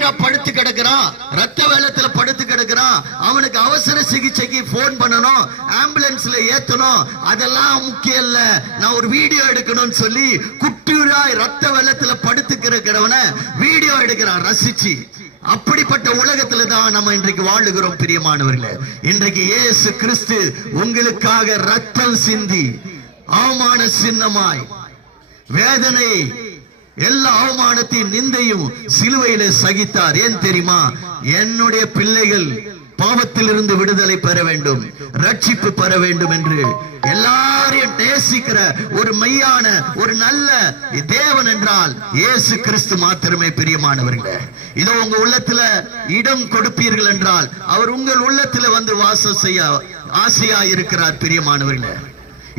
உயிரா படுத்து கிடக்குறான், ரத்த வெள்ளத்துல படுத்து கிடக்குறான், அவனுக்கு அவசர சிகிச்சைக்கு போன் பண்ணணும், ஆம்புலன்ஸ்ல ஏத்தணும், அதெல்லாம் முக்கியம் இல்ல, நான் ஒரு வீடியோ எடுக்கணும்னு சொல்லி குட்டியூராய் ரத்த வெள்ளத்துல படுத்து கிடக்கிறவன வீடியோ எடுக்கிறான் ரசிச்சு. அப்படிப்பட்ட உலகத்துல தான் நம்ம இன்றைக்கு வாழுகிறோம் பிரியமானவர்களே. இன்றைக்கு இயேசு கிறிஸ்து உங்களுக்காக ரத்தம் சிந்தி அவமான சின்னமாய் வேதனை எல்லா அவமானத்தின் நிந்தையும் சிலுவையில சகித்தார். ஏன் தெரியுமா? என்னுடைய பிள்ளைகள் பாவத்திலிருந்து விடுதலை பெற வேண்டும், ரட்சிப்பு பெற வேண்டும் என்று எல்லாரையும் நேசிக்கிற ஒரு மெய்யான ஒரு நல்ல தேவன் என்றால் இயேசு கிறிஸ்து மாத்திரமே பிரியமானவர்களே. இதோ உங்க உள்ளத்துல இடம் கொடுப்பீர்கள் என்றால் அவர் உங்கள் உள்ளத்துல வந்து வாசம் செய்ய ஆசையா இருக்கிறார் பிரியமானவர்களே.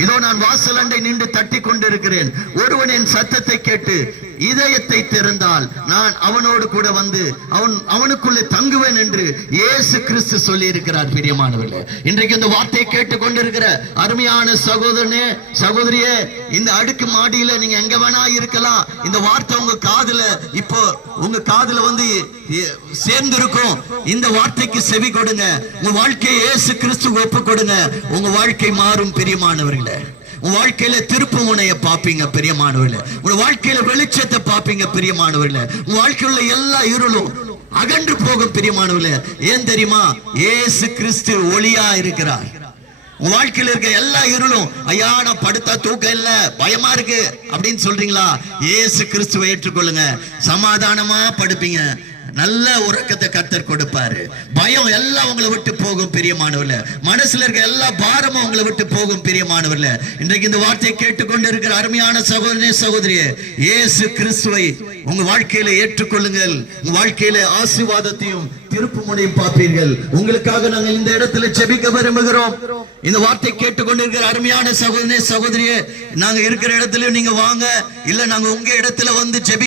இதோ நான் வாசல் அண்டை நின்று தட்டி கொண்டிருக்கிறேன். ஒருவன் என் சத்தத்தை கேட்டு இதயத்தை திறந்தால் நான் அவனோடு கூட வந்து அவனுக்குள்ளே தங்குவேன் என்று இயேசு கிறிஸ்து சொல்லி இருக்கிறார் பிரியமானவர்களே. இன்றைக்கு இந்த வார்த்தையை கேட்டுக் கொண்டிருக்கிற அருமையான சகோதரனே சகோதரியே, இந்த அடுக்கு மாடியில நீங்க எங்க வேணா இருக்கலாம், இந்த வார்த்தை உங்க காதுல இப்போ உங்க காதுல வந்து சேர்ந்து இருக்கும். இந்த வார்த்தைக்கு செவி கொடுங்க, உங்க வாழ்க்கையை இயேசு கிறிஸ்து ஒப்பு கொடுங்க, உங்க வாழ்க்கை மாறும் பிரியமானவர்களே. உன் வாழ்க்கையில திருப்பு முனைய பாப்பீங்க பிரியமானவர்களே, உன் வாழ்க்கையில வெளிச்சத்தை பாப்பீங்க பிரியமானவர்களே, உன் வாழ்க்கையில எல்லா இருளும் அகன்று போகும் பிரியமானவர்களே. ஏன் தெரியுமா? இயேசு கிறிஸ்து ஒளியா இருக்கிறார். உன் வாழ்க்கையில இருக்க எல்லா இருளும், ஐயா நான் படுத்தா தூக்கம் இல்ல, பயமா இருக்கு அப்படின்னு சொல்றீங்களா? இயேசு கிறிஸ்துவை ஏற்றுக்கொள்ளுங்க, சமாதானமா படுப்பீங்க, நல்ல உறக்கத்தை கர்த்தர் கொடுப்பாரு. பயம் எல்லாம் உங்களை விட்டு போகும் பிரியமானவர்களே. மனசுல இருக்க எல்லா பாரமும் உங்களை விட்டு போகும் பிரியமானவர்களே. இன்றைக்கு இந்த வார்த்தையை கேட்டுக்கொண்டு இருக்கிற அருமையான சகோதரனே சகோதரியே, இயேசு கிறிஸ்துவை உங்க வாழ்க்கையில ஏற்றுக்கொள்ளுங்கள். உங்க வாழ்க்கையில ஆசீர்வாதத்தையும் திருப்பு முனையும் பார்ப்பீர்கள். உங்களுக்காக நாங்கள் இந்த இடத்துல ஜெபிக்க விரும்புகிறோம். இந்த வார்த்தை கேட்டுக்கொண்டு இருக்கிற அருமையான சகோதரனே சகோதரியே, நாங்க இருக்கிற இடத்துல நீங்க வாங்க, இல்ல நாங்க உங்க இடத்துல வந்து ஜெபி